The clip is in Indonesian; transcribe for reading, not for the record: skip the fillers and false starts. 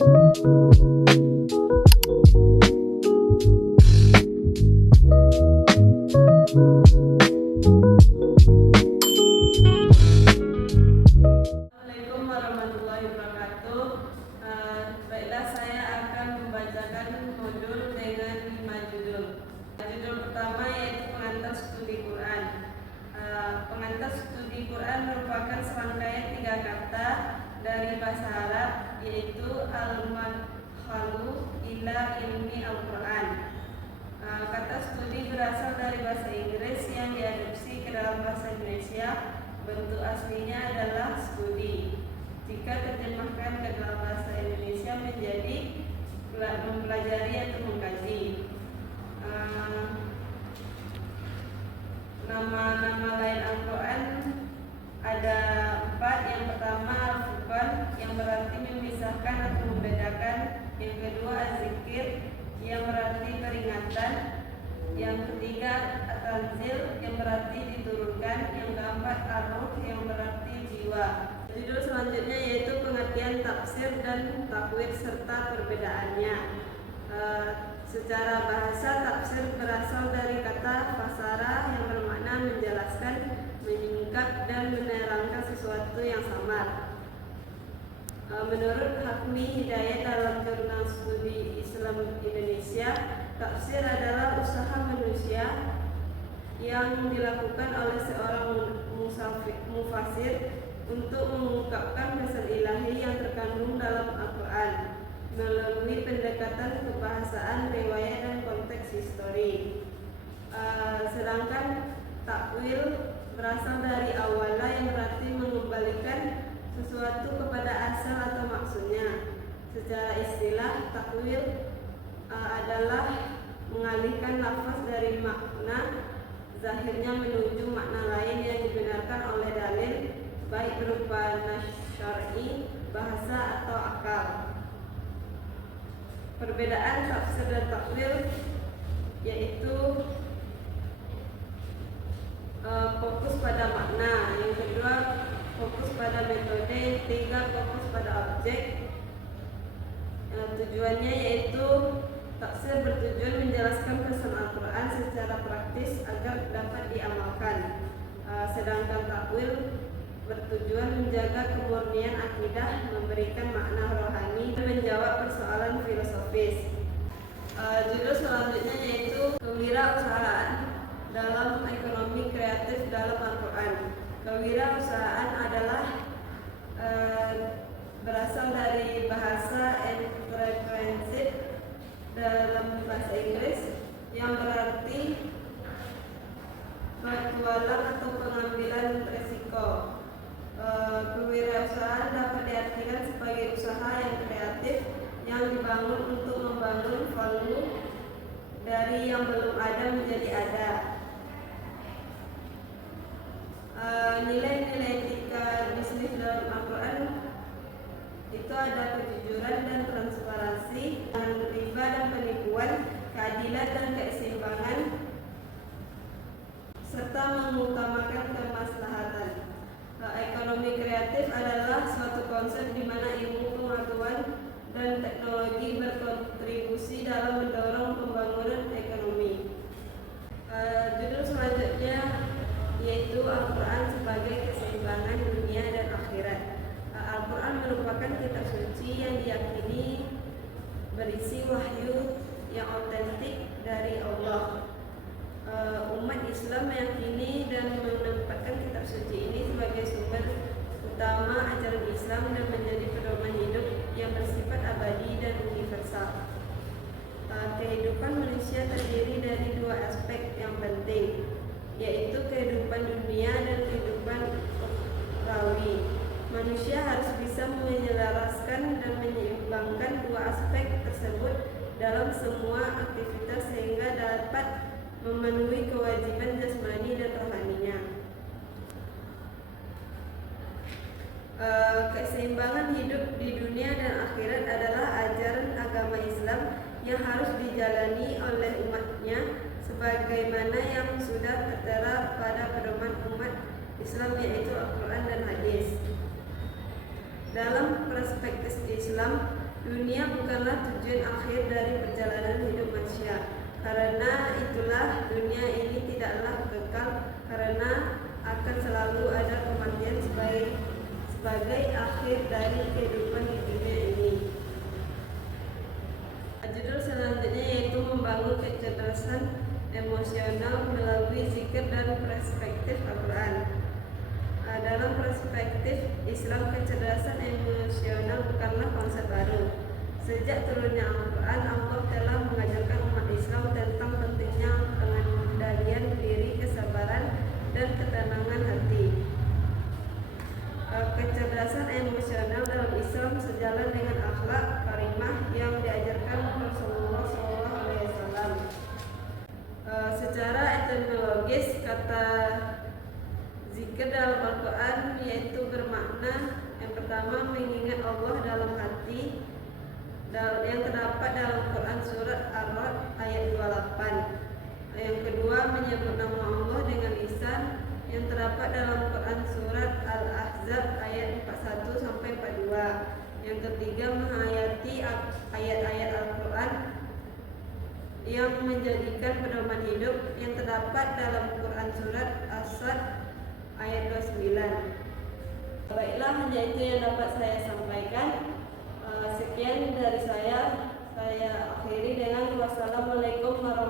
Assalamualaikum warahmatullahi wabarakatuh. Baiklah, saya akan membacakan modul dengan 5 judul. Judul pertama yaitu pengantar studi Quran. Pengantar studi Quran merupakan serangkaian 3 kata dari bahasa Arab, yaitu al-madkhalu ila ilmi al-Quran. Kata studi berasal dari bahasa Inggris yang diadopsi ke dalam bahasa Indonesia. Bentuk aslinya adalah studi. Jika terjemahkan ke dalam bahasa Indonesia menjadi mempelajari atau mengkaji. Nama-nama lain Al-Quran ada 4. Yang pertama Al-Furqan, yang berarti memisahkan atau membedakan. Yang kedua Az-Zikir, yang berarti peringatan. Yang ketiga At-Tanzil, yang berarti diturunkan. Yang keempat Ar-Ruh, yang berarti jiwa. Judul selanjutnya yaitu pengertian tafsir dan takwil serta perbedaannya. Secara bahasa, tafsir berasal dari kata fasara yang bermakna menjelaskan, menyingkap dan menerangkan sesuatu yang samar. Menurut Hakmi Hidayat dalam Jurnal Studi Islam Indonesia, tafsir adalah usaha manusia yang dilakukan oleh seorang mufasir untuk mengungkapkan pesan ilahi yang terkandung dalam Al-Quran melalui pendekatan kebahasaan, riwayat dan konteks histori. Sedangkan takwil berasal dari awala yang berarti mengembalikan sesuatu kepada asal atau maksudnya. Secara istilah, takwil adalah mengalihkan lafaz dari makna zahirnya menuju makna lain yang dibenarkan oleh dalil, baik berupa nas syar'i, bahasa atau akal. Perbedaan tafsir dan takwil yaitu fokus pada makna, yang kedua fokus pada metode, yang ketiga fokus pada objek. Tujuannya yaitu tafsir bertujuan menjelaskan pesan Al-Quran secara praktis agar dapat diamalkan, sedangkan takwil bertujuan menjaga kemurnian akidah, memberikan makna rohani dan menjawab persoalan filosofis. Judul selanjutnya yaitu kewirausahaan dalam ekonomi kreatif dalam Al-Quran. Kewirausahaan adalah berasal dari bahasa entrepreneurship dalam bahasa Inggris yang berarti bertualang atau pengambilan risiko. Kewirausahaan dapat diartikan sebagai usaha yang kreatif yang dibangun untuk membangun value dari yang belum ada menjadi ada. Nilai-nilai etika bisnis dalam Al-Quran itu ada kejujuran dan transparansi, riba dan penipuan, keadilan dan keseimbangan, serta mengutamakan kemaslahatan. Ekonomi kreatif adalah suatu konsep di mana ilmu pengetahuan dan teknologi berkontribusi dalam mendorong pembangunan ekonomi. Judul selanjutnya yaitu Al-Quran sebagai keseimbangan dunia dan akhirat. Al-Quran merupakan kitab suci yang diyakini berisi wahyu yang otentik dari Allah. Umat Islam meyakini dan menempatkan kitab suci ini sebagai sumber utama ajaran Islam dan menjadi pedoman hidup yang bersifat abadi dan universal. Kehidupan manusia terdiri dari 2 aspek yang penting, yaitu kehidupan dunia dan kehidupan ukhrawi. Manusia harus bisa menyelaraskan dan menyeimbangkan 2 aspek tersebut dalam semua aktivitas sehingga dapat memenuhi kewajiban jasmani dan rohaninya. Keseimbangan hidup di dunia dan akhirat adalah ajaran agama Islam yang harus dijalani oleh umatnya sebagaimana yang sudah tertera pada pedoman umat Islam yaitu Al-Quran dan Hadis. Dalam perspektif Islam, Dunia bukanlah tujuan akhir dari perjalanan hidup manusia. Karena itulah dunia ini tidaklah kekal, karena akan selalu ada kematian sebagai akhir dari kehidupan di dunia ini. Judul selanjutnya yaitu membangun kecerdasan emosional melalui zikir dan perspektif Al-Quran. Dalam perspektif Islam, kecerdasan emosional bukanlah konsep baru. Sejak turunnya Al-Quran, Allah telah mengajarkan umat Islam tentang pentingnya pengendalian diri, kesabaran, dan ketenangan hati. Kecerdasan emosional dalam Islam sejalan dengan akhlak karimah yang diajarkan Rasulullah SAW. Secara etimologis, kata zikir dalam Al-Quran yaitu bermakna yang pertama mengingat Allah dalam hati, yang terdapat dalam Quran surat Ar-Ra'd ayat 28. Yang kedua menyebut nama Allah dengan lisan, yang terdapat dalam Quran surat Al-Ahzab ayat 41 sampai 42. Yang ketiga menghayati ayat-ayat Al-Quran yang menjadikan pedoman hidup, yang terdapat dalam Quran surat As-Sad ayat 29. Baiklah, hanya itu yang dapat saya sampaikan. Sekian dari saya akhiri dengan wassalamualaikum warahmatullahi wabarakatuh.